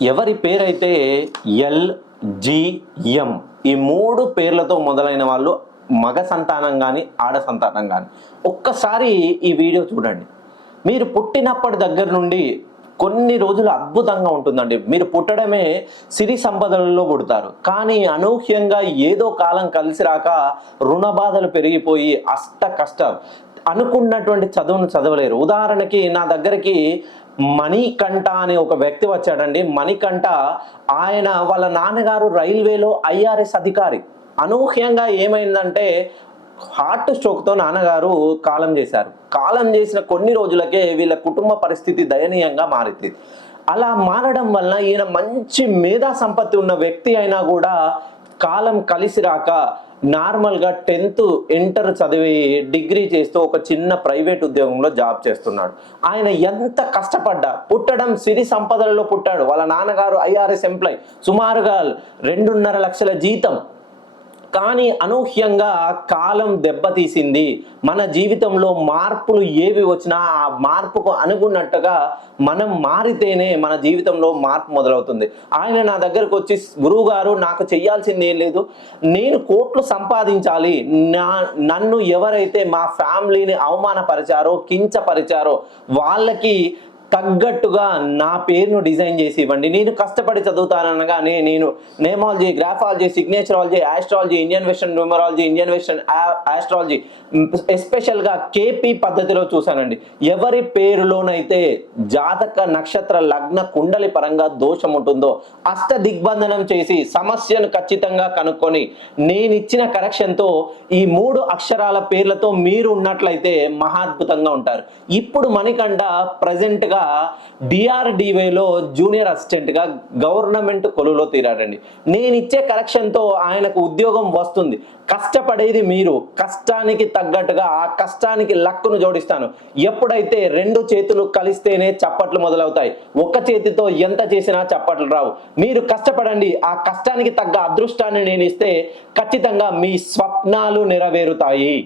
ఎవరి పేరైతే LGM ఈ మూడు పేర్లతో మొదలైన వాళ్ళు మగ సంతానం కానీ ఆడ సంతానం కానీ ఒక్కసారి ఈ వీడియో చూడండి. మీరు పుట్టినప్పటి దగ్గర నుండి కొన్ని రోజులు అద్భుతంగా ఉంటుందండి. మీరు పుట్టడమే సిరి సంపదలలో పుడతారు, కానీ అనూహ్యంగా ఏదో కాలం కలిసి రాక రుణ బాధలు పెరిగిపోయి అష్ట కష్టం అనుకున్నటువంటి చదువును చదవలేరు. ఉదాహరణకి నా దగ్గరికి మణికంఠ అనే ఒక వ్యక్తి వచ్చాడండి. మణికంఠ ఆయన వాళ్ళ నాన్నగారు రైల్వేలో IRS అధికారి. అనూహ్యంగా ఏమైందంటే హార్ట్ స్ట్రోక్తో నాన్నగారు కాలం చేశారు. కాలం చేసిన కొన్ని రోజులకే వీళ్ళ కుటుంబ పరిస్థితి దయనీయంగా మారింది. అలా మారడం వల్ల ఈయన మంచి మేధా సంపత్తి ఉన్న వ్యక్తి అయినా కూడా కాలం కలిసి రాక నార్మల్గా 10th ఇంటర్ చదివి డిగ్రీ చేస్తూ ఒక చిన్న ప్రైవేట్ ఉద్యోగంలో జాబ్ చేస్తున్నాడు. ఆయన ఎంత కష్టపడ్డా పుట్టడం సిరి సంపదలలో పుట్టాడు. వాళ్ళ నాన్నగారు IRS ఎంప్లాయ్, సుమారుగా 2.5 లక్షల జీతం. కానీ అనూహ్యంగా కాలం దెబ్బతీసింది. మన జీవితంలో మార్పులు ఏవి వచ్చినా ఆ మార్పుకు అనుగున్నట్టుగా మనం మారితేనే మన జీవితంలో మార్పు మొదలవుతుంది. ఆయన నా దగ్గరకు వచ్చి, గురువు గారు నాకు చెయ్యాల్సింది ఏం లేదు, నేను కోట్లు సంపాదించాలి, నన్ను ఎవరైతే మా ఫ్యామిలీని అవమానపరిచారో కించపరిచారో వాళ్ళకి తగ్గట్టుగా నా పేరును డిజైన్ చేసి ఇవ్వండి, నేను కష్టపడి చదువుతాననగానే నేను nameology, graphology, signaturology, astrology, Indian western numerology, Indian western astrology, ఎస్పెషల్గా KP పద్ధతిలో చూశానండి. ఎవరి పేరులోనైతే జాతక నక్షత్ర లగ్న కుండలి పరంగా దోషం ఉంటుందో అష్ట దిగ్బంధనం చేసి సమస్యను ఖచ్చితంగా కనుక్కొని నేనిచ్చిన కరెక్షన్తో ఈ 3 అక్షరాల పేర్లతో మీరు ఉన్నట్లయితే మహాద్భుతంగా ఉంటారు. ఇప్పుడు మణికంఠ ప్రజెంట్గా DRDOలో జూనియర్ అసిస్టెంట్గా గవర్నమెంట్ కొలువులో తీరాడండి. నేను ఇచ్చే కరెక్షన్తో ఆయనకు ఉద్యోగం వస్తుంది. కష్టపడేది మీరు, కష్టానికి తగ్గట్టుగా ఆ కష్టానికి లక్కును జోడిస్తాను. ఎప్పుడైతే 2 చేతులు కలిస్తేనే చప్పట్లు మొదలవుతాయి. ఒక్క చేతితో ఎంత చేసినా చప్పట్లు రావు. మీరు కష్టపడండి, ఆ కష్టానికి తగ్గ అదృష్టాన్ని నేను ఇస్తే ఖచ్చితంగా మీ స్వప్నాలు నెరవేరుతాయి.